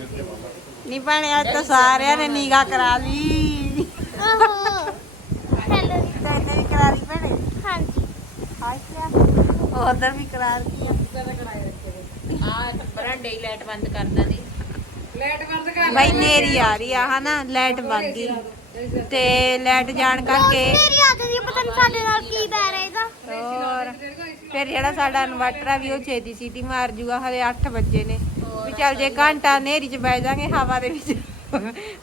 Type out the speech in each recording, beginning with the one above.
ਨਹੀਂ ਭੈਣੇ ਅੱਜ ਤਾਂ ਸਾਰਿਆਂ ਨੇ ਨੀਗਾ ਕਰਾ ਲਈ। ਹੈਲੋ ਵੀ ਕਰਾ ਲਈ ਭੈਣੇ। ਹਾਂਜੀ। ਹਾਈ ਕਿਆ ਉਧਰ ਵੀ ਕਰਾ ਲਈ ਆ। ਬਰਾਂਡੇ ਹੀ ਲਾਈਟ ਬੰਦ ਕਰ ਦਾਂਦੀ ਬਈ ਨੇਰੀ ਆ ਰਹੀ ਆ ਹਨਾ ਲਾਈਟ ਬੰਦ ਗਈ। ਤੇ ਲਾਈਟ ਜਾਣ ਕਰਕੇ ਮੇਰੀ ਆਦਤ ਦੀ ਪਤਾ ਨਹੀਂ ਸਾਡੇ ਨਾਲ ਕੀ ਪੈ ਰਿਹਾ ਇਹਦਾ। ਹੋਰ ਫਿਰ ਜਿਹੜਾ ਸਾਡਾ ਇਨਵਰਟਰ ਆ ਵੀ ਉਹ ਛੇਤੀ ਸੀਟੀ ਮਾਰ ਜੂਗਾ ਹਲੇ 8 ਵਜੇ ਨੇ। ਚੱਲ ਜੇ ਘੰਟਾ ਨੇਰੀ 'ਚ ਬਹਿ ਜਾਾਂਗੇ ਹਵਾ ਦੇ ਵਿੱਚ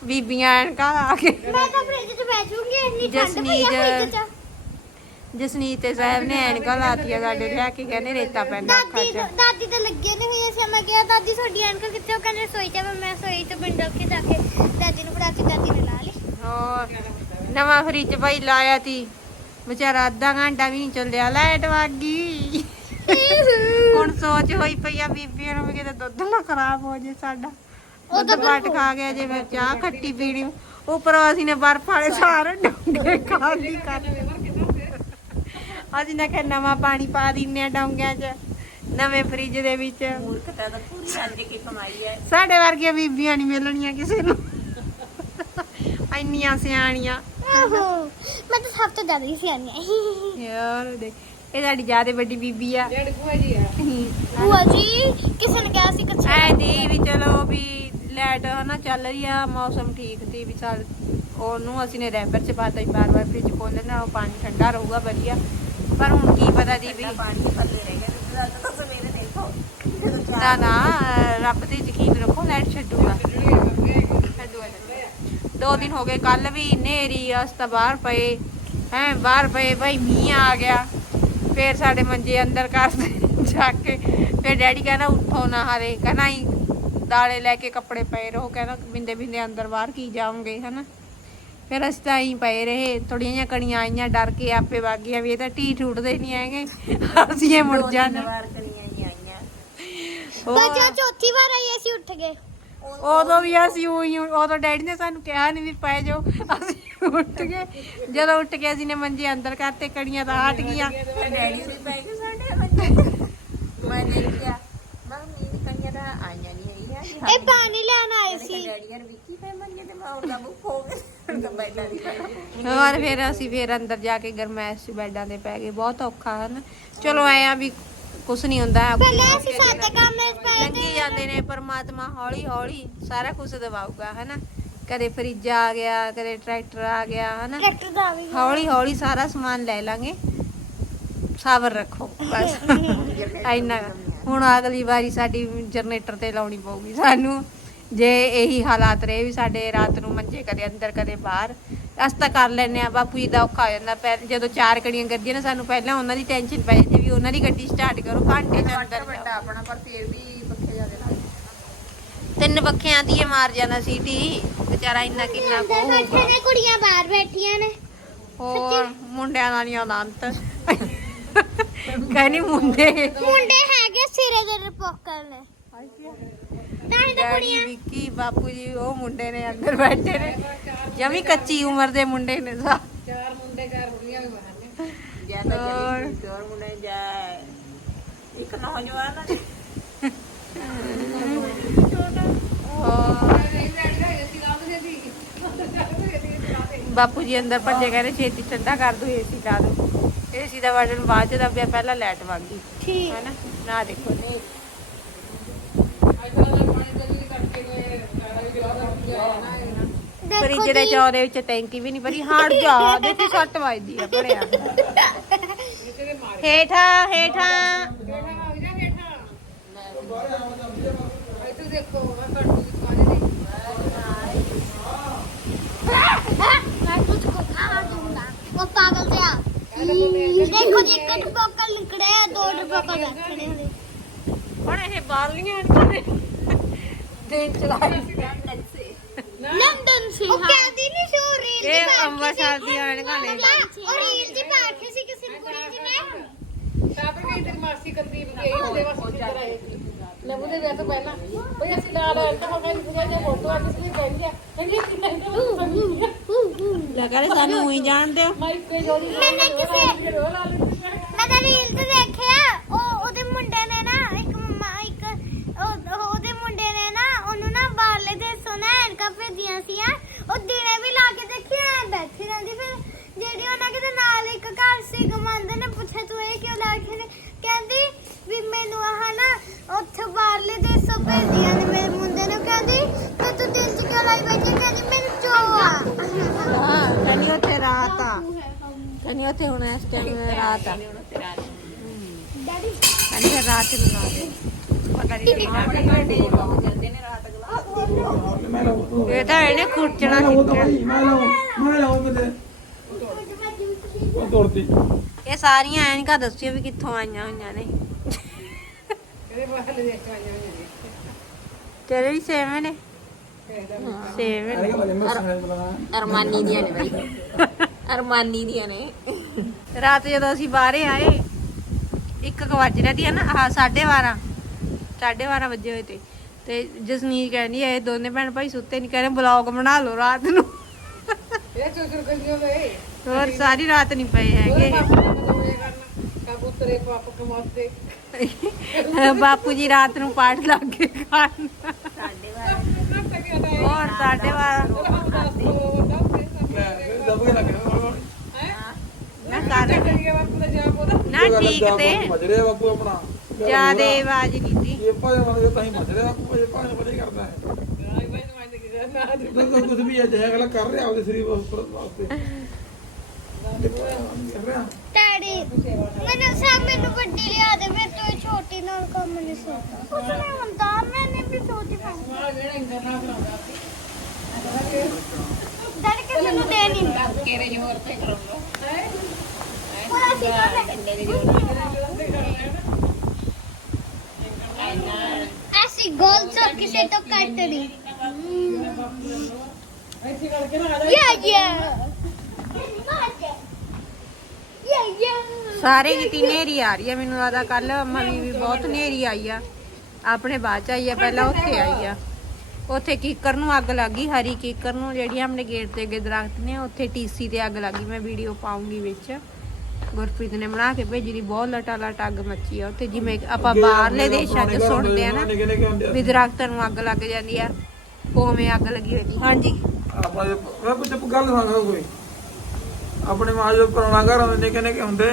ਬੀਬੀਆਂ ਐਨਕਾਂ ਲਾ ਕੇ। ਮੈਂ ਤਾਂ ਫ੍ਰਿਜ 'ਚ ਬਹਿ ਜੂੰਗੀ ਇੰਨੀ ਠੰਡ ਪਈ ਆ ਫ੍ਰਿਜ 'ਚ। ਜਸਨੀਤ ਤੇ ਸਾਹਿਬ ਨੇ ਐਨਕਾਂ ਲਾਤੀਆਂ ਸਾਡੇ ਲਿਆ ਕੇ ਕਹਿੰਦੇ ਰੇਤਾ ਪੈਂਦਾ ਅੱਖਾਂ ਦਾਦੀ 'ਚ। ਦਾਦੀ ਤਾਂ ਲੱਗੇ ਨਹੀਂ ਹੋਈ ਸੀ ਮੈਂ ਕਿਹਾ ਦਾਦੀ ਤੁਹਾਡੀ ਐਨਕ ਕਿੱਥੇ ਉਹ ਕਹਿੰਦੇ ਸੋਈ ਚ ਮੈਂ ਸੋਈ ਚ ਵਿੰਡੋ ਕੇ ਜਾ ਕੇ ਦਾਦੀ ਨੂੰ ਫੜਾ ਕੇ ਦਾਦੀ ਨੇ ਲਾ ਲਈ। ਹੋਰ ਨਵਾਂ ਫਰਿੱਜ ਭਾਈ ਲਾਇਆ ਤੀ। ਵਿਚਾਰਾ ਅੱਧਾ ਘੰਟਾ ਵੀ ਨਹੀਂ ਚੱਲਿਆ ਲਾਈਟ ਵਗ। ਗਈ ਹੁਣ ਸੋਚ ਹੋਈ ਪਈ ਆ ਬੀਬੀਆਂ ਨੂੰ ਵੀ ਕਿਤੇ ਦੁੱਧ ਨਾ ਖਰਾਬ ਹੋ ਜੇ ਸਾਡਾ। ਦੁੱਧ ਪਟ ਖਾ ਗਿਆ ਜੇ ਫਿਰ ਚਾਹ ਖੱਟੀ ਪੀਣੀ। ਉੱਪਰੋਂ ਅਸੀਂ ਨੇ ਬਰਫ ਵਾਲੇ ਸਾਰੇ ਡੋਂਗੇ ਖਾਲੀ ਕਰ। ਅਸੀਂ ਨੇ ਕਿ ਨਵਾਂ ਪਾਣੀ ਪਾ ਦਿੰਨੇ ਆ ਡੋਂਗਿਆਂ 'ਚ ਨਵੇਂ ਫਰਿੱਜ ਦੇ ਵਿੱਚ। ਮੂਰਖਤਾ ਤਾਂ ਪੂਰੀ ਸਾਡੀ ਕੀ ਕਮਾਈ ਹੈ। ਸਾਡੇ ਵਰਗੀਆਂ ਬੀਬੀਆਂ ਨਹੀਂ ਮਿਲਣੀਆਂ ਕਿਸੇ ਨੂੰ। ਇੰਨੀਆਂ ਸਿਆਣੀਆਂ। ਮੈਂ ਤਾਂ ਸਭ ਤੋਂ ਜ਼ਿਆਦਾ ਹੀ ਸਿਆਣੀ ਹਾਂ। ਯਾਰ ਦੇਖ ਇਹ ਸਾਡੀ ਜਿਆਦੇ ਵੱਡੀ ਬੀਬੀ ਆ। ਭੂਆ ਜੀ ਕਿਸੇ ਨੇ ਕਿਹਾ ਸੀ ਕੁਛ? ਐ ਦੀ ਵੀ ਚਲੋ ਵੀ ਲਾਈਟ ਹਨਾ ਚੱਲ ਰਹੀ ਆ ਮੌਸਮ ਠੀਕ ਸੀ ਵੀ ਚੱਲ ਉਹਨੂੰ ਅਸੀਂ ਨੇ ਰੈਪਰ ਚ ਪਾਤਾ ਵੀ ਬਾਰ ਬਾਰ ਫ੍ਰਿਜ ਖੋਲਣਾ ਉਹ ਪਾਣੀ ਠੰਡਾ ਰਹੂਗਾ ਵਧੀਆ। ਪਰ ਹੁਣ ਕੀ ਪਤਾ ਦੀ ਵੀ ਪਾਣੀ ਪੱਲੇ ਰਹਿ ਗਿਆ ਸਵੇਰੇ ਦੇਖੋ ਨਾ ਨਾ ਰੱਬ ਤੇ ਯਕੀਨ ਰੱਖੋ ਛੱਡੂਗਾ। ਛੱਡੂਗਾ ਦੋ ਦਿਨ ਹੋ ਗਏ ਕੱਲ ਵੀ ਨੇਰੀ ਅਸਤਾ ਬਾਹਰ ਪਏ ਹੈ ਬਾਹਰ ਪਏ ਭਾਈ ਮੀਂਹ ਆ ਗਿਆ। ਫੇਰ ਸਾਡੇ ਮੰਜੇ ਅੰਦਰ ਕਰਦੇ ਜਾ ਕੇ ਫੇਰ ਡੈਡੀ ਕਹਿੰਦਾ ਉੱਠੋ ਨਾ ਹਾਰੇ। ਕਹਿੰਦਾ ਹੀ ਦਾਲੇ ਲੈ ਕੇ ਕੱਪੜੇ ਪਏ ਰਹੋ। ਕਹਿੰਦਾ ਬਿੰਦੇ ਬਿੰਦੇ ਅੰਦਰ ਬਾਹਰ ਕੀ ਜਾਓਗੇ? ਹਨਾ? ਫਿਰ ਅਸੀਂ ਤਾਂ ਹੀ ਪਏ ਰਹੇ। ਥੋੜੀਆਂ ਜਿਹੀਆਂ ਕਣੀਆਂ ਆਈਆਂ ਡਰ ਕੇ ਆਪੇ ਵਗ ਗਿਆ ਵੀ ਇਹ ਤਾਂ ਢੀਠ ਉੱਠਦੇ ਨਹੀਂ ਹੈਗੇ। ਅਸੀਂ ਇਹ ਮੁੜ ਜਾਣਾ। ਬੱਚਾ ਚੌਥੀ ਵਾਰ ਆਈ ਅਸੀਂ ਉੱਠ ਗਏ। ਉਦੋਂ ਵੀ ਅਸੀਂ ਉਹੀ ਉਦੋਂ ਡੈਡੀ ਨੇ ਸਾਨੂੰ ਕਿਹਾ ਨਹੀਂ ਵੀ ਪੈ ਜਾਓ। ਅਸੀਂ ਉੱਠ ਗਏ। ਜਦੋਂ ਉੱਠ ਕੇ ਅਸੀਂ ਨੇ ਮੰਜੇ ਅੰਦਰ ਕਰਤੇ ਕੜੀਆਂ ਤਾਂ ਹਟ ਗਈਆਂ। ਤੇ ਡੈਡੀ ਵੀ ਪੈ ਗਏ ਸਾਡੇ ਮੰਜੇ ਮੈਂ ਦੇਖਿਆ ਮੈਂ ਮੀਂਹ ਕੰਨੀਆਂ ਤਾਂ ਆਈਆਂ ਨਹੀਂ ਆਈਆਂ ਇਹ ਪਾਣੀ ਲੈਣ ਆਏ ਸੀ। ਡੈਡੀ ਯਾਰ ਵਿੱਕੀ ਪੈ ਮੰਜੇ ਤੇ ਮੈਂ ਉਹਦਾ ਬੁੱਕ ਹੋ ਗਿਆ ਹੁਣ ਤਾਂ ਬੈਠਾ ਨਹੀਂ ਪੈਣਾ ਹੋਰ ਫਿਰ ਅਸੀਂ ਫਿਰ ਅੰਦਰ ਜਾ ਕੇ ਗਰਮੈਸ਼ ਬੈੱਡਾਂ ਤੇ ਪੈ ਗਏ। ਬਹੁਤ ਔਖਾ ਹਨ? ਚਲੋ ਐ ਆ ਵੀ ਕੁਛ ਨਹੀਂ ਹੁੰਦਾ। ਪਹਿਲੇ ਅਸੀਂ ਸੱਤ ਕਮਰੇ 'ਚ ਪਏ ਲੰਗੀ ਜਾਂਦੇ ਨੇ ਪਰਮਾਤਮਾ ਹੌਲੀ ਹੌਲੀ ਸਾਰਾ ਕੁਝ ਦਵਾਊਗਾ ਹਨਾ? ਕਦੇ ਫਰਿੱਜ ਆ ਗਿਆ ਕਦੇ ਟਰੈਕਟਰ ਆ ਗਿਆ ਹਨਾ? ਟਰੈਕਟਰ ਦਾ ਵੀ। ਹੌਲੀ ਹੌਲੀ ਸਾਰਾ ਸਮਾਨ ਲੈ ਲਾਂਗੇ। ਸਬਰ ਰੱਖੋ ਬਸ। ਇੰਨਾ ਹੁਣ ਅਗਲੀ ਵਾਰੀ ਸਾਡੀ ਜਨਰੇਟਰ ਤੇ ਲਾਉਣੀ ਪਊਗੀ ਸਾਨੂੰ। ਜੇ ਇਹੀ ਹਾਲਾਤ ਰਹੇ ਵੀ ਸਾਡੇ ਰਾਤ ਨੂੰ ਮੰਜੇ ਕਦੇ ਅੰਦਰ ਕਦੇ ਬਾਹਰ ਅਸੀਂ ਤਾਂ ਕਰ ਲੈਨੇ ਆ ਬਾਪੂ ਜੀ ਦਾ ਔਖਾ ਹੋ ਜਾਂਦਾ। ਪਹਿਲ ਜਦੋਂ ਚਾਰ ਕੜੀਆਂ ਗੱਡੀਆਂ ਨੇ ਸਾਨੂੰ ਪਹਿਲਾਂ ਉਹਨਾਂ ਦੀ ਟੈਨਸ਼ਨ ਪੈ ਜਾਂਦੀ ਵੀ ਉਹਨਾਂ ਦੀ ਗੱਡੀ ਸਟਾਰਟ ਕਰੋ ਘੰਟੇ ਚ ਅੰਦਰ ਵੱਡਾ ਆਪਣਾ ਪਰ ਫੇਰ ਵੀ ਪੱਖੇ ਜਿਆਦੇ ਲੱਗਦੇ ਤਿੰਨ ਪੱਖਿਆਂ ਦੀ ਇਹ ਮਾਰ ਜਾਂਦਾ ਸੀਟੀ ਵਿਚਾਰਾ ਇੰਨਾ ਕਿੰਨਾ ਕੋ ਅੰਦਰ ਬੈਠੇ ਨੇ ਕੁੜੀਆਂ ਬਾਹਰ ਬੈਠੀਆਂ ਨੇ। ਹੋਰ ਮੁੰਡਿਆਂ ਨਾਲ ਨਹੀਂ ਆਉਂਦਾ ਅੰਤ ਕਹਿੰਦੀ ਮੁੰਡੇ ਮੁੰਡੇ ਹੈਗੇ ਸਿਰੇ ਦੇ ਰਿਪੋਕਲ ਨੇ। ਡੈਡੀ ਕੁੜੀਆਂ। ਵਿੱਕੀ ਬਾਪੂ ਜੀ ਉਹ ਮੁੰਡੇ ਨੇ ਅੰਦਰ ਬੈਠੇ ਨੇ। ਜਮੀ ਕੱਚੀ ਉਮਰ ਦੇ ਮੁੰਡੇ ਨੇ ਸਾ। ਜਾਂ ਤਾਂ ਹੋਰ। ਜਲੀ ਚੋਰ ਮੁੰਡੇ ਜਾ ਇੱਕ ਨੌਜਵਾਨ ਆ। ਬਾਪੂ ਜੀ ਅੰਦਰ ਭੱਜੇ ਕਹਿੰਦੇ ਛੇਤੀ ਠੰਡਾ ਕਰ ਦੋ ਏਸੀ ਲਾ ਦੋ। ਏਸੀ ਦਾ ਬਟਨ ਬਾਅਦ ਚ ਦੱਬਿਆ ਪਹਿਲਾਂ ਲਾਈਟ ਵਗ ਗਈ ਠੀਕ। ਨਾ ਨੇ ਦੇਖੋ। ਫਰਿੱਜ ਦੇ ਵਿੱਚ ਟੈਂਕੀ ਵੀ ਨਹੀਂ ਭਰੀ ਹਾੜ ਜਾ ਦੇਖੀ ਸੱਟ ਵੱਜਦੀ ਆ ਭੜਿਆ ਹੇਠਾ ਹੇਠਾ। ਦੇਖੋ ਜੀ ਇੱਕ ਟਪੋਕਲ ਨਿਕੜਿਆ ਦੋ ਟਪੋਕਲ ਰੱਖਣੇ ਹੁਣ ਇਹ ਬਾਲੀਆਂ ਨੇ। ਦਿਨ ਚਲਾਈ ਲੰਡਨ ਸੀ ਉਹ ਕਹਿੰਦੀ ਨਹੀਂ ਸੀ ਉਹ ਰੀਲ ਇਹ ਅੰਮ੍ਰਿਤਸਰ ਦੀਆਂ ਐਨਕਾਂ ਨੇ। ਉਹ ਰੀਲ ਜੀ ਪਾ ਕੇ ਸੀ ਕਿਸੇ ਨੂੰ ਕੁੜੀ ਜੀ ਨੇ ਸਾਬਰ ਕਈ ਦਿਨ ਮਾਸੀ ਕੰਦੀਪ ਗਈ ਉਹਦੇ ਵਾਸਤੇ ਜਿੱਦ ਆਏ ਨਵੂ ਦੇ ਵਿਆਹ ਪਹਿਲਾਂ। ਭਈ ਅਸੀਂ ਨਾਲ ਐਂਟਾ ਹੋ ਗਏ ਪੂਰੇ ਫੋਟੋ ਆ ਤੁਸੀਂ ਕਹਿੰਦੀ ਆ। ਕਹਿੰਦੀ ਕਿੰਨਾ ਲਗਾ ਲੈ ਸਾਨੂੰ ਉਹੀ ਜਾਣਦੇ ਹੋ? ਮੈਂ ਕਿਸੇ ਤਸਵੀਰਾਂ ਭੇਜੀਆਂ ਸੀ ਆ ਉਹ ਦਿਨੇ ਵੀ ਲਾ ਕੇ ਦੇਖੀ ਐ ਬੈਠੀ ਰਹਿੰਦੀ ਫਿਰ। ਜਿਹੜੀ ਉਹਨਾਂ ਕਿਤੇ ਨਾਲ ਇੱਕ ਘਰ ਸੀ ਗਮੰਦ ਨੇ ਪੁੱਛਿਆ ਤੂੰ ਇਹ ਕਿਉਂ ਲਾ ਕੇ ਨੇ ਕਹਿੰਦੀ ਵੀ ਮੈਨੂੰ ਆਹ ਨਾ ਉੱਥੇ ਬਾਹਰਲੇ ਦੇਸ਼ੋਂ ਭੇਜੀਆਂ ਨੇ ਮੇਰੇ ਮੁੰਡੇ ਨੂੰ। ਕਹਿੰਦੀ ਤੇ ਤੂੰ ਦਿਲ ਚ ਕਿਉਂ ਲਾਈ ਬੈਠੀ? ਕਹਿੰਦੀ ਮੈਨੂੰ ਚੋ ਆ। ਹਾਂ ਕਹਿੰਦੀ ਉੱਥੇ ਰਾਤ ਆ। ਕਹਿੰਦੀ ਉੱਥੇ ਹੁਣ ਇਸ ਟਾਈਮ ਰਾਤ ਆ। ਡੈਡੀ। ਕਹਿੰਦੀ ਫਿਰ ਰਾਤ ਨੂੰ ਲਾ ਦੇ। ਪਤਾ ਨਹੀਂ ਕਿਹੜਾ ਇਹ ਤਾਂ ਇਹਨੇ ਖੁਰਚਣਾ ਮੈਂ ਲਾਉਂ ਮੈਂ ਲਾਉਂ ਕਿਤੇ ਉਹ ਤੋੜਤੀ ਇਹ ਸਾਰੀਆਂ ਐਨਕਾਂ ਦੱਸਿਓ ਵੀ ਕਿੱਥੋਂ ਆਈਆਂ ਹੋਈਆਂ ਨੇ। ਤੇਰੇ ਨੇ। ਅਰਮਾਨੀ ਦੀਆਂ ਨੇ ਬਾਈ ਅਰਮਾਨੀ ਦੀਆਂ ਨੇ। ਰਾਤ ਜਦੋਂ ਅਸੀਂ ਬਾਹਰੇ ਆਏ ਇੱਕ ਕੁ ਵੱਜ ਰਿਹਾ ਸੀ ਨਾ ਆਹ 12:30 12:30 ਵਜੇ ਹੋਏ ਤੇ। ਤੇ ਜਸਨੀਤ ਕਹਿੰਦੀ ਇਹ ਦੋਨੇ ਭੈਣ ਭਾਈ ਸੁੱਤੇ ਨਹੀਂ ਕਹਿੰਦੇ ਬਲੌਗ ਬਣਾ ਲਓ ਰਾਤ ਨੂੰ। ਇਹ ਚੋਕਰ ਕੰਜੋ ਵੇ ਹੋਰ ਸਾਰੀ ਰਾਤ ਨਹੀਂ ਪਏ ਹੈਗੇ। ਕਬੂਤਰੇ ਪਾਪ ਕਮਾਤੇ ਬਾਪੂ ਜੀ ਰਾਤ ਨੂੰ ਪਾਠ ਲੱਗ ਗਏ ਖਾਣ ਹੋਰ ਸਾਡੇ ਵਾਰ ਦਬ ਕੇ ਲੱਗੇ ਨਾ ਕਰ। ਨਾ ਠੀਕ ਤੇ। ਮਜਰੇ ਬਾਪੂ ਆਪਣਾ। ਜਿਆਦੇ ਆਵਾਜ਼ ਨਹੀਂ ਸੀ ਇਹ ਭਾਵੇਂ ਮਨ ਤਾਂ ਹੀ ਮਜਰੇ ਬਾਪੂ ਇਹ ਭਾਵੇਂ ਬੜੇ ਕਰਦਾ ਹੈ। ਤਾਂ ਕੁਝ ਵੀ ਅਜਿਹਾ ਅਗਲਾ ਕਰ ਰਿਹਾ ਉਹਦੇ ਸਰੀਰ ਵਾਸਤੇ ਵਾਸਤੇ। ਡੈਡੀ ਮੈਨੂੰ ਸਾ ਮੈਨੂੰ ਵੱਡੀ ਲਿਆ ਦੇ ਮੈਂ ਤੋਂ ਛੋਟੀ ਨਾਲ ਕੰਮ ਨਹੀਂ ਸੋਤਾ ਕੁਝ ਨਹੀਂ ਹੁੰਦਾ ਮੈਨੇ ਵੀ ਛੋਟੀ ਪਾਣੀ ਡੈਡੀ ਕਿ ਮੈਨੂੰ ਦੇ ਨਹੀਂ। ਕੇਰੇ ਜੋਰ ਤੇ ਕਰੂੰਗਾ ਪੂਰਾ ਸੀ ਐਸੀ ਗੋਲ ਚੋਕ ਕਿਸੇ ਤੋਂ ਕੱਟ ਨਹੀਂ ਯਾ ਯਾ ਯਾ ਯਾ ਸਾਰੇ ਕਿਤੇ ਨੇਰੀ ਆ ਰਹੀ ਆ ਮੈਨੂੰ ਲੱਗਦਾ ਕੱਲ ਮਮੀ ਵੀ ਬਹੁਤ ਨੇਰੀ ਆਈ ਆ ਆਪਣੇ ਬਾਅਦ ਚ ਆਈ ਆ ਪਹਿਲਾਂ ਉੱਥੇ ਆਈ ਆ ਉੱਥੇ ਕੀਕਰ ਨੂੰ ਅੱਗ ਲੱਗੀ ਹਰੀ ਕੀਕਰ ਨੂੰ ਜਿਹੜੀ ਆਪਣੇ ਗੇਟ ਤੇ ਅੱਗੇ ਦਰਖਤ ਨੇ ਉੱਥੇ ਟੀਸੀ ਤੇ ਅੱਗ ਲੱਗੀ ਮੈਂ ਵੀਡੀਓ ਪਾਉਂਗੀ ਵਿੱਚ ਗੁਰਪ੍ਰੀਤ ਨੇ ਬਣਾ ਕੇ ਭੇਜੀ ਦੀ ਬਹੁਤ ਲਟਾ ਲਟ ਅੱਗ ਮੱਚੀ ਆ ਉੱਥੇ। ਜਿਵੇਂ ਆਪਾਂ ਬਾਹਰਲੇ ਦੇਸ਼ਾਂ 'ਚ ਸੁਣਦੇ ਆ ਨਾ ਵੀ ਦਰਖਤਾਂ ਨੂੰ ਅੱਗ ਲੱਗ ਜਾਂਦੀ ਆ ਉਵੇਂ ਅੱਗ ਲੱਗੀ ਹੋਈ। ਹਾਂਜੀ। ਆਪਾਂ ਮੈਂ ਕੁਝ ਗੱਲ ਸੁਣਾਗਾ ਕੋਈ? ਆਪਣੇ ਮਾਂ ਜੋ ਪੁਰਾਣਾ ਘਰ ਹੁੰਦੇ ਨਿੱਕੇ ਨਿੱਕੇ ਹੁੰਦੇ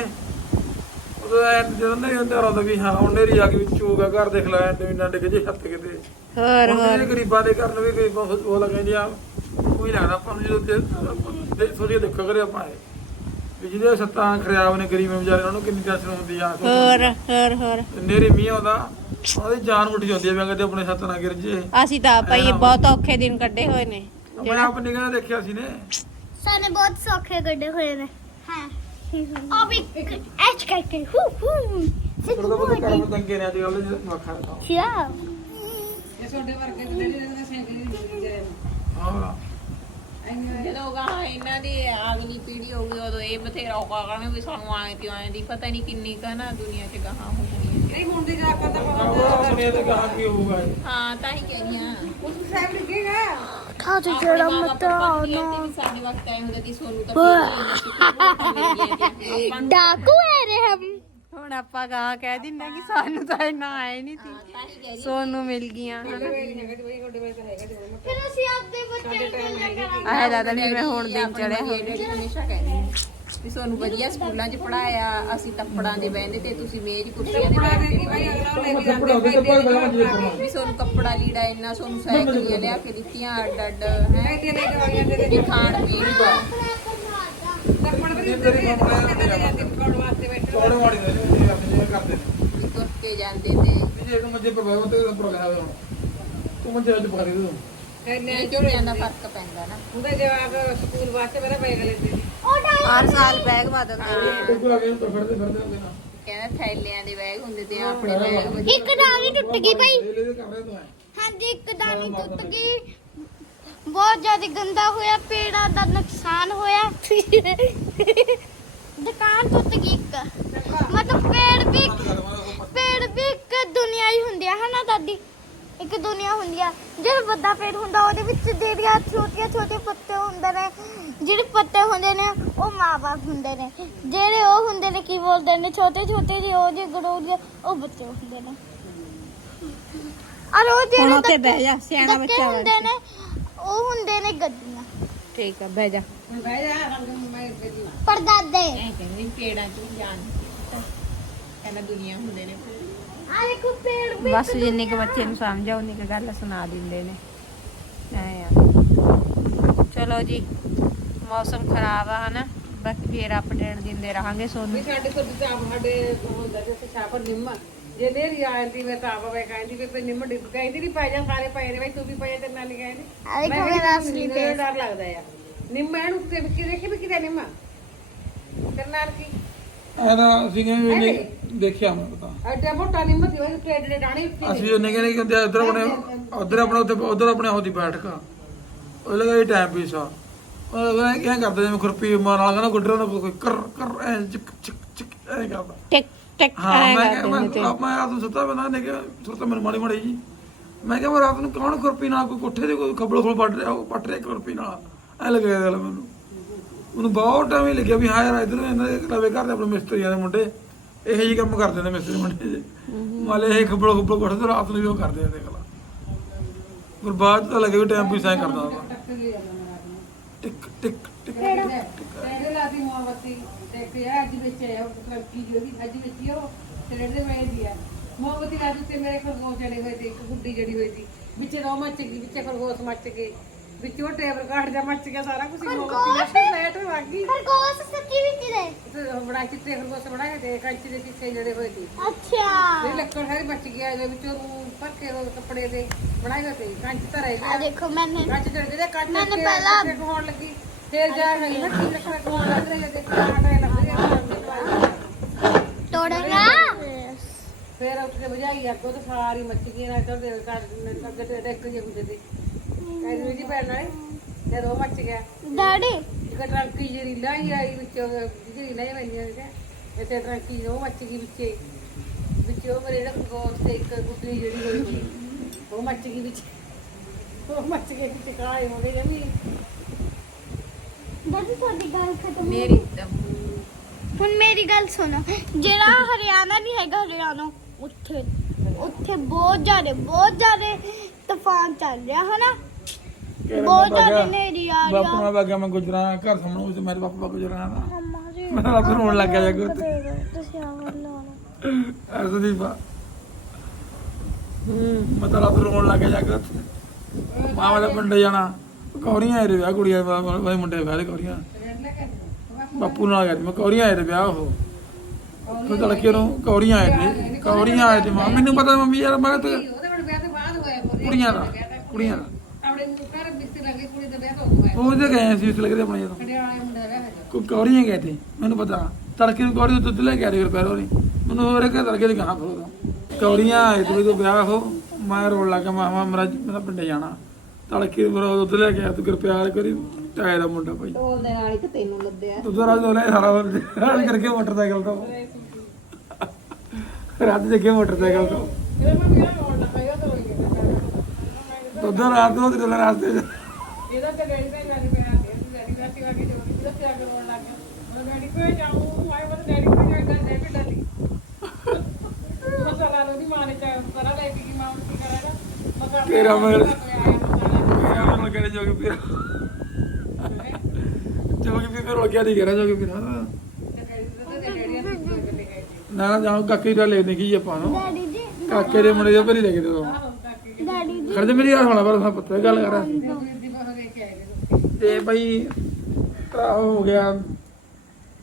ਉਦੋਂ ਜਦੋਂ ਨਹੀਂ ਹੁੰਦਾ ਰੋਦਾ ਵੀ ਹਾਂ ਹੁਣ ਨੇਰੀ ਆ ਕੇ ਵਿੱਚ ਚੂਗਾ ਘਰ ਦੇਖ ਲੈ ਤੇ ਇੰਨਾ ਡਿੱਗ ਜੇ ਹੱਥ ਕਿਤੇ। ਹੋਰ ਹੋਰ। ਗਰੀਬਾਂ ਦੇ ਕਰਨ ਵੀ ਕੋਈ ਬਹੁਤ ਉਹ ਲੱਗਦੀ ਆ ਕੋਈ ਲੱਗਦਾ ਆਪਾਂ ਨੂੰ ਜਦੋਂ ਤੇ- ਸੋਚੀਏ ਦੇਖੋ ਕਰੇ ਆਪਾਂ। ਵੀ ਜਿਹਦੇ ਸੱਤਾਂ ਖਰਾਬ ਨੇ ਗਰੀਬ ਵਿਚਾਰੇ ਉਹਨਾਂ ਨੂੰ ਕਿੰਨੀ ਟੈਨਸ਼ਨ ਹੁੰਦੀ ਆ ਹੋਰ ਹੋਰ ਹੋਰ। ਨੇਰੀ ਮੀਂਹ ਆਉਂਦਾ ਉਹਦੀ ਜਾਨ ਉੱਠ ਜਾਂਦੀ ਆ ਵੀ ਅਗਰ ਤੇ ਆਪਣੇ ਸੱਤ ਨਾ ਗਿਰ ਜੇ। ਅਸੀਂ ਤਾਂ ਭਾਈ ਬਹੁਤ ਔਖੇ ਦਿਨ ਕੱਢੇ ਹੋਏ ਨੇ। ਆਪਣੇ ਆਪ ਨਿਗਾਹ ਦੇਖਿਆ ਸੀ ਨੇ। ਸਾਨੇ ਬਹੁਤ ਸੌਖੇ ਗੱਡੇ ਹੋਏ ਨੇ। ਹਾਂ। ਆ ਵੀ ਐਚ ਕਰਕੇ ਹੂ ਹੂ ਸਿੱਧੂ ਉਹਦਾ ਪਤਾ ਕਰਮ ਤੰਗੇ ਨੇ ਅੱਜ ਕੱਲ ਮੱਖਾ ਦਾ ਚਾ ਇਹ ਛੋਟੇ ਵਰਗੇ ਦੇ ਜਿਹੜੇ ਸਾਈਕਲ ਜਿਹੜੇ ਹਾਂ। ਜਦੋਂ ਗਾ ਇਹਨਾਂ ਦੀ ਅਗਲੀ ਪੀੜ੍ਹੀ ਹੋਊਗੀ ਉਦੋਂ ਇਹ ਬਥੇਰਾ ਔਖਾ ਕਰਨਗੇ ਵੀ ਸਾਨੂੰ ਆਏ ਤੇ ਆਏ ਦੀ ਪਤਾ ਨਹੀਂ ਕਿੰਨੀ ਕਾ ਨਾ ਦੁਨੀਆ 'ਚ ਗਾਹਾਂ ਹੋਣੀ ਹੈ ਨਹੀਂ ਹੁਣ ਦੀ ਜਾ ਕਰਦਾ ਉਹ ਸਮੇਂ ਤੇ ਕਹਾਂ ਕੀ ਹੋਊਗਾ ਇਹ? ਹਾਂ ਤਾਂ ਹੀ ਕਹਿੰਦੀਆਂ ਉਸ ਸਾਹਿਬ ਲੱਗੇਗਾ ਖਾ ਤੂੰ ਜਿਹੜਾ ਮਤਾ ਵੀ ਸਾਡੇ ਵਕਤ ਆਏ ਹੁੰਦੇ ਸੀ ਸੋਨੂੰ ਤਾਂ ਫਿਰ ਵੀ ਨਹੀਂ ਆਪਾਂ ਨੂੰ ਡਾਕੂ ਹੈ ਰੇ ਹਮ। ਹੁਣ ਆਪਾਂ ਕਹਾ ਕਹਿ ਦਿੰਦੇ ਕਿ ਸਾਨੂੰ ਤਾਂ ਇੰਨਾ ਆਏ ਨਹੀਂ ਸੀ। ਸੋਨੂੰ ਮਿਲ ਗਈਆਂ। ਹਨਾ ਫਿਰ ਅਸੀਂ ਆਪਦੇ ਬੱਚੇ ਨੂੰ ਆਹ ਲੱਗਦਾ ਵੀ ਮੈਂ ਹੁਣ ਦਿਨ ਚੜਿਆ ਹਮੇਸ਼ਾ ਕਹਿੰਦੇ ਵੀ ਤੁਹਾਨੂੰ ਵਧੀਆ ਸਕੂਲਾਂ 'ਚ ਪੜਾਇਆ ਅਸੀਂ ਤੱਪੜਾਂ ਦੇ ਬਹਿੰਦੇ ਤੇ ਤੁਸੀਂ ਮੇਜ਼ ਕੁਰਸੀਆਂ ਦੇ ਬੈਠਦੇ ਵੀ ਤੁਹਾਨੂੰ ਕੱਪੜਾ ਲੀੜਾ ਇੰਨਾ ਤੁਹਾਨੂੰ ਸਾਈਕਲੀਆਂ ਲਿਆ ਕੇ ਦਿੱਤੀਆਂ ਅੱਡ ਅੱਡ ਹੈ? ਵੀ ਖਾਣ ਪੀਣ ਦਾ ਇਹ ਤੇਰੀ ਮੰਮਾ ਚੌੜੇ ਵਾਲੀ ਨੇ ਇਹ ਆਪਣੇ ਕਰਦੇ ਨੇ। ਵੀ ਤੁਰ ਕੇ ਜਾਂਦੇ ਤੇ। ਵੀ ਜੇ ਤੂੰ ਮੰਜੇ ਪਰ ਬੈਠ ਤੇ ਪ੍ਰੋਗਰਾਮ ਹੈ ਹੁਣ ਤੂੰ ਮੰਜੇ ਅੱਜ ਪਕੜ ਦੇ ਤੂੰ ਇਹ ਚੀਜ਼ਾਂ ਦਾ ਫ਼ਰਕ ਪੈਂਦਾ ਨਾ। ਉਹਦੇ ਜਵਾਬ ਸਕੂਲ ਵਾਸਤੇ ਮੇਰਾ ਬੈਗ ਲੈਂਦੇ ਸੀ। ਹਰ ਸਾਲ ਬੈਗ ਬਦਲਦੇ ਨੇ ਬਿਲਕੁਲ ਆ ਗਏ ਤਾਂ ਫਿਰਦੇ ਫਿਰਦੇ ਹੁੰਦੇ ਨਾ। ਕਹਿੰਦਾ ਥੈਲਿਆਂ ਦੇ ਬੈਗ ਹੁੰਦੇ ਤੇ ਆਪਣੇ ਬੈਗ ਵਧੀਆ। ਇੱਕ ਡਾਲੀ ਟੁੱਟ ਗਈ ਭਾਈ। ਲੈ ਲੈ ਕਰ ਰਹੇ ਤੂੰ ਐ ਹਾਂਜੀ ਇੱਕ ਦਾਣੀ ਟੁੱਟ ਗਈ। ਬਹੁਤ ਜ਼ਿਆਦਾ ਗੰਦਾ ਹੋਇਆ ਪੇੜਾਂ ਦਾ ਨੁਕਸਾਨ ਹੋਇਆ। ਦੁਕਾਨ ਟੁੱਟ ਗਈ ਇੱਕ। ਮਤਲਬ ਪੇੜ ਵੀ ਪੇੜ ਵੀ ਇੱਕ ਦੁਨੀਆ ਹੀ ਹੁੰਦੀ ਆ ਹਨਾ ਦਾਦੀ? ਇੱਕ ਦੁਨੀਆ ਹੁੰਦੀ ਆ। ਜਿਹੜਾ ਵੱਡਾ ਪੇੜ ਹੁੰਦਾ ਉਹਦੇ ਵਿੱਚ ਜਿਹੜੀਆਂ ਛੋਟੀਆਂ ਛੋਟੇ ਪੱਤੇ ਹੁੰਦੇ ਨੇ ਜਿਹੜੇ ਪੱਤੇ ਹੁੰਦੇ ਨੇ ਉਹ ਮਾਂ-ਬਾਪ ਹੁੰਦੇ ਨੇ। ਜਿਹੜੇ ਉਹ ਹੁੰਦੇ ਨੇ ਕੀ ਬੋਲਦੇ ਨੇ? ਛੋਟੇ ਛੋਟੇ ਜਿਹੇ ਉਹ ਜਿਹੇ ਗੜੋੜ ਜਿਹੇ ਉਹ ਬੱਚੇ ਹੁੰਦੇ ਨੇ। ਔਰ ਉਹ ਹੁਣ ਜਿਹੜੇ ਉੱਥੇ ਬਹਿ ਜਾ ਸਿਆਣਾ ਧੱਕੇ ਬੱਚਾ ਹੁੰਦੇ ਨੇ ਉਹ ਹੁੰਦੇ ਨੇ ਗੱਡੀਆਂ। ਠੀਕ ਆ ਬਹਿ ਜਾ। ਹੁਣ ਬਹਿ ਜਾ ਰੰਗ ਮੈਂ ਬੇਲੀ ਪਰਦਾਦੇ। ਐ ਕਹਿੰਦੇ ਪੇੜਾਂ ਚ ਵੀ ਜਾਣ। ਕਹਿੰਦਾ ਦੁਨੀਆ ਹੁੰਦੇ ਨੇ। ਆ ਦੇਖੋ ਪੇੜ ਵੀ ਬਸ ਜਿੰਨੀ ਕੁ ਬੱਚੇ ਨੂੰ ਸਮਝ ਉਨੀ ਕੁ ਗੱਲ ਸੁਣਾ ਦਿੰਦੇ ਨੇ। ਐ ਆ। ਚਲੋ ਜੀ ਮੌਸਮ ਖਰਾਬ ਆ ਹਨਾ? ਬਾਕੀ ਫੇਰ ਅਪਡੇਟ ਦਿੰਦੇ ਰਹਾਂਗੇ ਵੀ ਸੋਨੂੰ ਸਾਡੇ ਤੋਂ ਵੀ ਤਾਂ ਸਾਡੇ ਹੁੰਦਾ ਜਿਵੇਂ ਛਾਪਰ ਨਿੰਮ ਜੇ ਨੇਰੀ ਆ ਜਾਂਦੀ ਮੈਂ ਤਾਂ ਆਪ ਵੇ ਕਹਿੰਦੀ ਵੀ ਭਈ ਨਿੰਮ ਡਿੱਗ ਕਹਿੰਦੀ ਨਹੀਂ ਪੈ ਜਾ ਸਾਰੇ ਪਏ ਨੇ ਬਈ ਤੂੰ ਵੀ ਪਏ ਤੇ ਨਾਲ ਹੀ ਕਹਿੰਦੀ। ਆ ਦੇਖੋ ਮੈਂ ਮੇਰਾ ਕਿਹਾ ਅਸਲੀ ਫੇਸ ਡਰ ਲੱਗਦਾ ਆ। ਨਿੰਮ ਐਨ ਉੱਤੇ ਵੀ ਦੇਖੀ ਵੀ ਕਿਤੇ ਨਿੰਮ ਤੇ ਨਾਲ ਕੀ? ਐਦਾ ਅਸੀਂ ਕਹਿੰਦੇ ਵੀ ਨਹੀਂ ਦੇਖਿਆ ਮੈਂ ਐਡਾ ਮੋਟਾ ਡਾਣੀ ਉੱਤੇ ਅਸੀਂ ਉਹਨੇ ਕਹਿੰਦੇ ਕਿ ਹੁੰਦੇ ਉਧਰ ਆਪਣੇ ਉਧਰ ਆਪਣੇ ਉੱਤੇ ਉਧਰ ਆਪਣੇ ਉਹਦੀ ਬੈਠਕਾ ਉਹ ਲਗਾ ਇਹ ਟਾਈਮ ਪੀਸ ਆ। ਉਹ ਕਿਆ ਕਰਦੇ ਜਿਵੇਂ ਖੁਰਪੀ ਮਾਰ ਨਾਲ ਕਹਿੰਦਾ ਗੁੱਡਰਾਂ ਦਾ ਕੋਈ ਕਰ ਕਰ ਐ ਚਿਕ ਚਿਕ ਚਿਕ ਐ ਕਰਦਾ। ਟਿਕ ਟਿਕ ਹਾਂ ਮੈਂ ਕਿਹਾ ਨੇ ਤੇ। ਮੈਂ ਮੈਂ ਰਾਤ ਨੂੰ ਸੁੱਤਾ ਬੰਦਾ ਨੇ ਕਿਹਾ ਸੁਰਤ ਮੈਨੂੰ ਮਾੜੀ ਮਾੜੀ ਜੀ। ਮੈਂ ਕਿਹਾ ਮੈਂ ਰਾਤ ਨੂੰ ਕੌਣ ਖੁਰਪੀ ਨਾਲ ਕੋਈ ਕੋਠੇ ਦੇ ਕੋਈ ਖਬਲ ਖੋਲ ਪੱਟ ਰਿਹਾ ਉਹ ਪੱਟ ਰਿਹਾ ਖੁਰਪੀ ਨਾਲ। ਐ ਲੱਗਿਆ ਮੈਨੂੰ। ਮੈਨੂੰ ਬਹੁਤ ਟਾਈਮ ਹੀ ਲੱਗਿਆ ਵੀ ਹਾਂ ਯਾਰ ਇਧਰ ਇਹਨਾਂ ਦੇ ਲਵੇ ਘਰ ਦੇ ਆਪਣੇ ਮਿਸਤਰੀਆਂ ਦੇ ਮੁੰਡੇ ਇਹੋ ਜਿਹੇ ਕੰਮ ਕਰਦੇ ਨੇ ਮਿਸਤਰੀ ਮੁੰਡੇ ਜੇ। ਮਾਲੇ ਇਹ ਖਬਲ ਖਬਲ ਤੇ ਰਾਤ ਨੂੰ ਵੀ ਉਹ ਕਰਦੇ ਆ ਦੇਖ ਲਾ। ਪਰ ਬਾਅਦ ਤਾਂ ਲੱਗੇ ਵੀ ਟਾਈਮ ਵੀ ਸਾਂ ਕਰਦਾ ਵਾ। ਟਿਕ ਟਿਕ ਟਿਕ ਤੇਰੇ ਲਾਦੀ ਮੋਮਬਤੀ ਦੇਖ ਯਾ ਅੱਜ ਵਿੱਚ ਹੈ ਉਹ ਲੜਕੀ ਜਿਹੜੀ ਅੱਜ ਵਿੱਚ ਹੀ ਉਹ ਤੇਰੇ ਦੇ ਵੇ ਦੀ ਹੈ। ਮੋਮਬਤੀ ਅੱਜ ਤੇ ਮੇਰੇ ਖਰਗੋਸ਼ ਜੜੇ ਹੋਏ ਤੇ ਇੱਕ ਗੁੱਡੀ ਜੜੀ ਹੋਈ ਸੀ ਵਿੱਚ ਰੋ ਮੱਚ ਗਈ ਵਿੱਚ ਖਰਗੋਸ਼ ਮੱਚ ਗਏ। ਵਿੱਚ ਉਹ ਟੇਬਲ ਕਾਟ ਜਾ ਮੱਚ ਗਿਆ ਸਾਰਾ ਕੁਝ ਮੋਮਬਤੀ ਦਾ ਲੈਟ ਲੱਗ ਗਈ। ਖਰਗੋਸ਼ ਸੱਚੀ ਵਿੱਚ ਦੇ। ਤੇ ਬੜਾ ਚਿੱਟੇ ਖਰਗੋਸ਼ ਬਣਾਏ ਤੇ ਕੰਚ ਦੇ ਪਿੱਛੇ ਜੜੇ ਹੋਏ ਸੀ। ਅੱਛਾ। ਇਹ ਲੱਕੜ ਸਾਰੀ ਬਚ ਗਿਆ ਇਹਦੇ ਵਿੱਚੋਂ ਪੱਕੇ ਹੋਏ ਕੱਪੜੇ ਦੇ ਬਣਾਏ ਹੋਏ ਤੇ ਕੰਚ ਧਰੇ ਆ ਦੇਖੋ ਮੈਨੇ ਕੱਚ ਚੜ ਗਏ ਕੱਚ ਮੈਨੇ ਪਹਿਲਾਂ- ਹੋਣ ਲੱਗੀ। ਫੇਰ ਜਾ ਗਈ ਨਾ ਕੀ ਲੱਕੜ ਕੋਣ ਲੱਗ ਰਹੀ ਹੈ ਤੇ ਕਾਟੇ ਲੱਗ ਰਿਹਾ ਤੋੜੇਗਾ ਫੇਰ ਉੱਠ ਕੇ ਬੁਝਾਈ ਅੱਗੋਂ ਤੇ ਸਾਰੀ ਮੱਛੀ ਕੀ ਨਾ ਚੜਦੇ ਕਰ ਅੱਗੇ ਤੇ ਡੈਕ ਜੇ ਹੁੰਦੇ ਤੇ ਐਨੀ ਜੀ ਪੈਣ ਵਾਲੀ ਤੇ ਉਹ ਮੱਚ ਗਿਆ। ਡੈਡੀ। ਇੱਕ ਟਰੰਕੀ ਜਿਹੜੀ ਲਾਈ ਆਈ ਵਿੱਚੋਂ ਜਿਹੜੀ ਲਾਈ ਬੰਦੀਆਂ ਨੇ ਇੱਥੇ ਟਰੰਕੀ ਉਹ ਮੱਚ ਗਈ ਵਿੱਚੇ। ਵਿੱਚ ਉਹ ਮੇਰੇ ਜਿਹੜਾ ਗੋਸ ਤੇ ਇੱਕ ਗੁੱਤਲੀ ਜਿਹੜੀ ਹੋਈ ਸੀ ਉਹ ਮੱਚ ਗਈ ਵਿੱਚ। ਉਹ ਮੱਚ ਕੇ ਵਿੱਚ ਕਾਏ ਹੋ ਗਏ ਜਮੀ ਡੈਡੀ ਤੁਹਾਡੀ ਗੱਲ ਖਤਮ ਮੇਰੀ ਹੁਣ ਮੇਰੀ ਗੱਲ ਸੁਣੋ। ਜਿਹੜਾ ਹਰਿਆਣਾ ਨਹੀਂ ਹੈਗਾ ਹਰਿਆਣਾ ਉੱਥੇ ਉੱਥੇ ਬਹੁਤ ਜ਼ਿਆਦਾ ਬਹੁਤ ਜ਼ਿਆਦਾ ਤੂਫਾਨ ਚੱਲ ਰਿਹਾ ਹਨਾ? ਬਹੁਤ ਜ਼ਿਆਦਾ ਨੇਰੀ ਆ ਬਾਪੂ ਨਾਲ ਬਾਗਾ ਮੈਂ ਗੁਜਰਾਂ ਘਰ ਸਾਹਮਣੇ ਉਸ ਮੇਰੇ ਪਾਪਾ ਗੁਜਰਾਂ ਦਾ ਮੰਮਾ ਜੀ ਨੂੰ ਰੋਣ ਲੱਗ ਗਿਆ ਜਾ ਕੇ ਤੁਸੀਂ ਆ ਲਾਉਣਾ ਅਰਦੀਪ ਹੂੰ। ਮੈਂ ਤਾਂ ਰਾਤ ਨੂੰ ਰੋਣ ਲੱਗ ਗਿਆ ਜਾ ਕੇ ਉੱਥੇ। ਮਾਂ ਦਾ ਪਿੰਡ ਜਾਣਾ। ਕੌਰੀਆਂ ਆਏ ਰੇ ਵਿਆਹ ਕੁੜੀਆਂ ਮੁੰਡੇ ਵਿਆਹ ਦੇ ਕੌਰੀਆਂ। ਬਾਪੂ ਨਾਲ ਗਿਆ ਸੀ ਮੈਂ ਕੌਰੀਆਂ ਆਏ ਰੇ ਵਿਆਹ ਉਹ। ਫਿਰ ਤੜਕੇ ਨੂੰ ਕੌਰੀਆਂ ਆਏ ਤੇ ਕੌਰੀਆਂ ਆਏ ਤੇ ਮਾਂ ਮੈਨੂੰ ਪਤਾ ਮੰਮੀ ਯਾਰ ਮੈਂ ਤੇ ਉਹਦੇ ਕੋਲ ਵਿਆਹ ਤੋਂ ਬਾਅਦ ਹੋਇਆ ਉਹਦੇ ਕੁੜੀਆਂ ਦਾ ਕੁੜੀਆਂ ਦਾ ਆਪਣੇ ਘਰ ਬਿਸਤੇ ਲੱਗੇ ਕੁੜੀ ਦਾ ਵਿਆਹ ਤਾਂ ਉਦੋਂ ਹੋਇਆ ਉਹ ਜੇ ਗਏ ਸੀ ਇਸ ਲੱਗਦੇ ਆਪਣੇ ਜਦੋਂ। ਕੋਈ ਕੌਰੀਆਂ ਗਏ ਤੇ ਮੈਨੂੰ ਪਤਾ। ਤੜਕੇ ਨੂੰ ਕੌੜੀ ਦੁੱਧ ਲੈ ਕੇ ਆ ਰਿਹਾ ਪੈਰੋਂ ਨਹੀਂ ਮੈਨੂੰ ਹੋਰ ਕਿ ਤੜਕੇ ਦੀ ਕਹਾਂ ਫਰੋ ਕੌਰੀਆਂ ਆਏ ਤੇ ਜਦੋਂ ਵਿਆਹ ਹੋ ਮੈਂ ਰੋਣ ਲੱਗਾ ਮੈਂ ਕਿਹਾ ਮੇਰਾ ਮੇਰਾ ਪਿੰਡੇ ਜਾਣਾ। ਤੜਕੇ ਮੇਰਾ ਦੁੱਧ ਲੈ ਕੇ ਆ ਤੂੰ ਕਿਰਪਿਆ ਕਰੀ ਟਾਇਰ ਦਾ ਮੁੰਡਾ ਭਾਈ। ਢੋਲ ਦੇ ਨਾਲ ਇੱਕ ਤੈਨੂੰ ਲੱਦਿਆ। ਦੁੱਧ ਰਾਜ ਦੋਲੇ ਸਾਰਾ ਰਾਜ ਕਰਕੇ ਮੋਟਰਸਾਈਕਲ ਤੋਂ। ਰਾਤ ਦੇ ਕੇ ਮੋਟਰਸਾਈਕਲ ਤੋਂ। ਤਾਂ ਦੁੱਧ ਰਾਤ ਨੂੰ ਤੇ ਰਾਸਤੇ 'ਚ ਇਹਦਾ ਤੇ ਡੈਡੀ ਦਾ ਜਾਨੀ ਪਿਆ ਸੀ ਡੈਡੀ ਦਾ ਸਿਵਾ ਕੇ ਜਦੋਂ ਕਿਤੇ ਸਿਆ ਕੇ ਰੋਣ ਲੱਗ ਗਿਆ ਉਹ ਡੈਡੀ ਕੋਲ ਜਾਊਂ ਆਏ ਬਸ ਡੈਡੀ ਕੋਲ ਜਾ ਕੇ ਡੈਡੀ ਡਾਲੀ ਮਸਾਲਾ ਨੂੰ ਦੀ ਮਾਂ ਨੇ ਚਾਹ ਸਾਰਾ ਲੈ ਕੇ ਕੀ ਮਾਂ ਕੀ ਕਰਾਂਗਾ? ਮਸਾਲਾ ਤੇਰਾ ਮਗਰ- ਮਸਾਲਾ। ਮੇਰਾ ਰੋਣ ਕਰੇ ਜੋਗੀ ਪੀਰ ਜੋਗੀ ਪੀਰ ਰੋਲ ਗਿਆ ਨਹੀਂ ਕਰਾ ਜੋਗੀ ਪੀਰ ਹਾਂ। ਨਾ ਨਾ ਜਾਓ ਕਾਕੇ ਦਾ ਲੈ ਆਪਾਂ ਨੂੰ। ਡੈਡੀ ਜੀ। ਕਾਕੇ ਦੇ ਮੁੰਡੇ ਦੇ ਭਰੀ ਲੈ ਕੇ ਦੇ। ਡੈਡੀ ਜੀ। ਮੇਰੀ ਗੱਲ ਹੋਣਾ ਪਰ ਪੁੱਤ ਗੱਲ ਕਰਾਂ ਤੇ ਭਾਈ ਭਰਾ ਹੋ ਗਿਆ।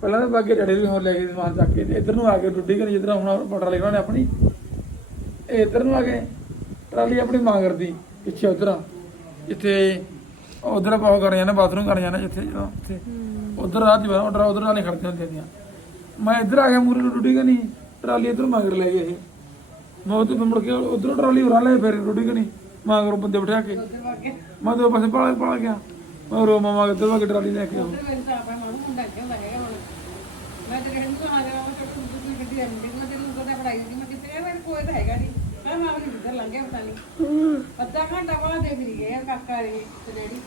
ਪਹਿਲਾਂ ਤਾਂ ਬਾਗੇ ਡੈਡੀ ਨੂੰ ਹੋਰ ਲੈ ਕੇ ਸਮਾਨ ਚੱਕ ਕੇ ਤੇ ਇੱਧਰ ਨੂੰ ਆ ਕੇ ਟੁੱਟੀ ਕਰੀ ਜਿੱਧਰ ਹੁਣ ਮੋਟਰ ਲਈ ਉਹਨਾਂ ਨੇ ਆਪਣੀ। ਇਹ ਇੱਧਰ ਨੂੰ ਆ ਕੇ ਟਰਾਲੀ ਆਪਣੀ ਮਾਂ ਕਰਦੀ ਪਿੱਛੇ ਉਧਰ ਜਿੱਥੇ ਉਧਰ ਪਾਉ ਕਰ ਜਾਂਦੇ ਬਾਥਰੂਮ ਕਰ ਜਾਂਦੇ ਜਿੱਥੇ ਜਦੋਂ ਉੱਥੇ। ਉਧਰ ਰਾਤ ਦੀ ਆਰਡਰ ਉਧਰ ਨਾਲੇ ਖੜਦੇ ਹੁੰਦੇ ਦੀਆਂ ਮੈਂ ਇੱਧਰ ਆ ਗਿਆ ਮੂਰੇ ਨੂੰ ਟੁੱਟੀ ਕਨੀ ਟਰਾਲੀ ਇੱਧਰ ਮਗਰ ਲੈ ਗਏ ਇਹ। ਮੈਂ ਉੱਥੇ ਮੁੜ ਕੇ ਉਧਰੋਂ ਟਰਾਲੀ ਉਰਾ ਲੈ ਫਿਰ ਟੁੱਟੀ ਕਨੀ ਮਗਰੋਂ ਬੰਦੇ ਬਿਠਾ ਕੇ। ਮੈਂ ਦੋ ਪਾਸੇ ਪਾਲ ਪਾਲ ਗਿਆ। ਮੈਂ ਰੋ ਮਾਮਾ ਇੱਧਰ ਵਾ ਕੇ ਟਰਾਲੀ ਲੈ ਕੇ ਆਉਂ ਮੈਨੂੰ ਤਾਂ ਆਪਾ ਮਾਨੂੰ ਮੁੰਡਾ ਕਿਉਂ ਲੱਗੇਗਾ ਹੁਣ। ਮੈਂ ਤੇ ਕਹਿੰਦੀ ਆ ਜਾ ਮੈਂ ਚੁੱਪ ਚੁੱਪ ਗੱਡੀ ਆਂਦੀ ਮੈਂ ਤੈਨੂੰ ਪਤਾ ਪੜਾਈ ਦੀ ਮੈਂ ਕਿਤੇ ਇਹ ਮੇਰੇ ਕੋਈ ਤਾਂ ਹੈਗਾ ਨਹੀਂ ਮੈਂ ਮਾਂ ਵੀ ਇੱਧਰ ਲੰਘਿਆ ਪਤਾ ਨਹੀਂ ਅੱਧਾ ਘੰਟਾ ਬਾਅਦ ਦੇ ਫਿਰ ਗਏ ਕਾਕਾ ਰੇ ਤੇ ਡੈਡੀ।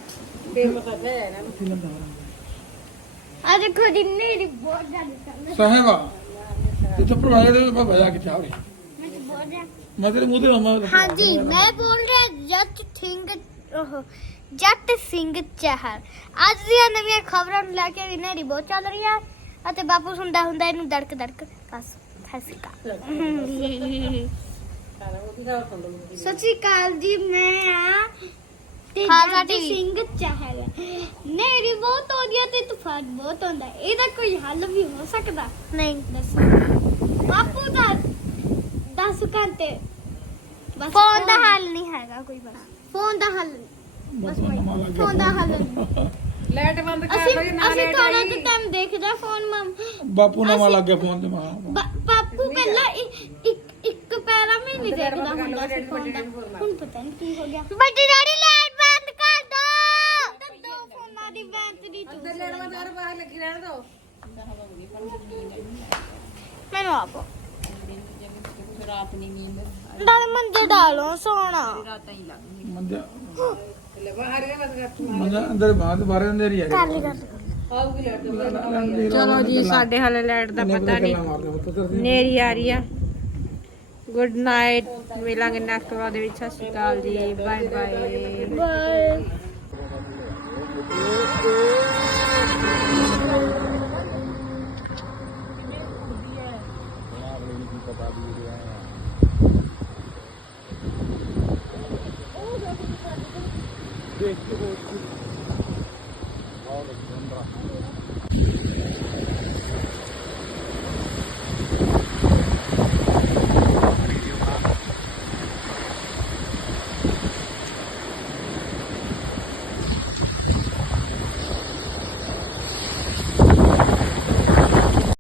ਤੇ ਮਤਲਬ ਲੈ ਆਇਆ ਇਹਨਾਂ ਨੂੰ ਆ ਦੇਖੋ ਜੀ ਨੇਰੀ ਬਹੁਤ ਜ਼ਿਆਦਾ ਚੱਲ ਸਾਹਿਬਾ ਤੇ ਚੁੱਪ ਰਹਾ ਦੇ ਮੈਂ ਬਜਾ ਕੇ ਚਾਹ ਮੈਂ ਤਾਂ ਬੋਲ ਰਿਹਾ ਮੈਂ ਤੇਰੇ ਮੂੰਹ ਤੇ ਮਮਾ ਹਾਂਜੀ ਮੈਂ ਬੋਲ ਰਿਹਾ ਜਸਟ ਥਿੰਕ ਉਹ ਜੱਟ ਸਿੰਘ ਚਹਿਰ ਅੱਜ ਦੀਆਂ ਨਵੀਆਂ ਖਬਰਾਂ ਨੂੰ ਲੈ ਕੇ ਵੀ ਨੇਰੀ ਬਹੁਤ ਚੱਲ ਰਹੀ ਹੈ ਅਤੇ ਬਾਪੂ ਸੁਣਦਾ ਹੁੰਦਾ ਇਹਨੂੰ ਦੜਕ ਦੜਕ ਬਸ। ਫਸਕਾ ਸਤਿ ਸ਼੍ਰੀ ਅਕਾਲ ਜੀ ਮੈਂ ਆ ਤੇ ਜੱਟ ਸਿੰਘ ਚਹਿਰ ਨੇਰੀ ਬਹੁਤ ਆਉਂਦੀ ਤੇ ਤੂਫਾਨ ਬਹੁਤ ਆਉਂਦਾ ਹੈ। ਇਹਦਾ ਕੋਈ ਹੱਲ ਵੀ ਹੋ ਸਕਦਾ? ਨਹੀਂ। ਦੱਸੋ। ਬਾਪੂ ਦਾ 10 ਘੰਟੇ ਬਸ ਫੋਨ ਦਾ ਹੱਲ ਨਹੀਂ ਹੈਗਾ ਕੋਈ ਬਸ। ਫੋਨ ਦਾ ਹੱਲ ਬਸ ਫੋਨ ਦਾ ਹੱਲ ਨਹੀਂ। ਲਾਈਟ ਬੰਦ ਕਰ ਅਸੀਂ ਲਓ ਨਾ ਅਸੀਂ ਲਾਈਟ ਥੋੜਾ ਆਈ। ਜਿਹਾ ਟਾਈਮ ਦੇਖਦਾ ਫੋਨ ਮਮ ਬਾਪੂ ਨਵਾਂ ਲੱਗ ਗਿਆ ਫੋਨ ਤੇ ਮਾਂ ਬਾਪੂ ਪਹਿਲਾਂ ਇ- ਇੱਕ ਇੱਕ ਪੈਰਾ ਵੀ ਨਹੀਂ ਦੇਖਦਾ ਹੁੰਦਾ ਸੀ ਫੋਨ ਦਾ। ਹੁਣ ਪਤਾ ਨਹੀਂ ਕੀ ਹੋ ਗਿਆ। ਵੱਡੀ ਡੈਡੀ ਲਾਈਟ ਬੰਦ ਕਰ ਦੋ। ਦੋ ਫੋਨਾਂ ਦੀ ਬੈਟਰੀ ਅੰਦਰ ਲਾਈਟ ਬੰਦ ਕਰ ਬਾਹਰ ਲੱਗੀ ਰਹਿਣ ਦੋ। ਮੈਨੂੰ ਆਪ ਰਾਤ ਨਹੀਂ ਨੀਂਦ। ਡਾਲ ਮੰਜੇ ਡਾਲੋ ਸੋਣਾ ਰਾਤਾਂ ਹੀ ਲੱਗਦੀ। ਮੰਜਾ ਅੰਦਰ ਬਾਹਰ ਬਾਹਰ ਅੰਦਰ ਹੀ ਆ ਕਰ ਲਈ ਚਲੋ ਜੀ ਸਾਡੇ ਹਾਲੇ ਲਾਈਟ ਦਾ ਪਤਾ ਨਹੀਂ ਨੇਰੀ ਆ ਰਹੀ ਆ ਗੁੱਡ ਨਾਈਟ ਮਿਲਾਂਗੇ ਨੈਕਸਟ ਵਾਰ ਦੇ ਵਿੱਚ ਸਤਿ ਸ਼੍ਰੀ ਅਕਾਲ ਜੀ ਬਾਏ ਬਾਏ ਬਾਏ ਦੇਖ ਕੇ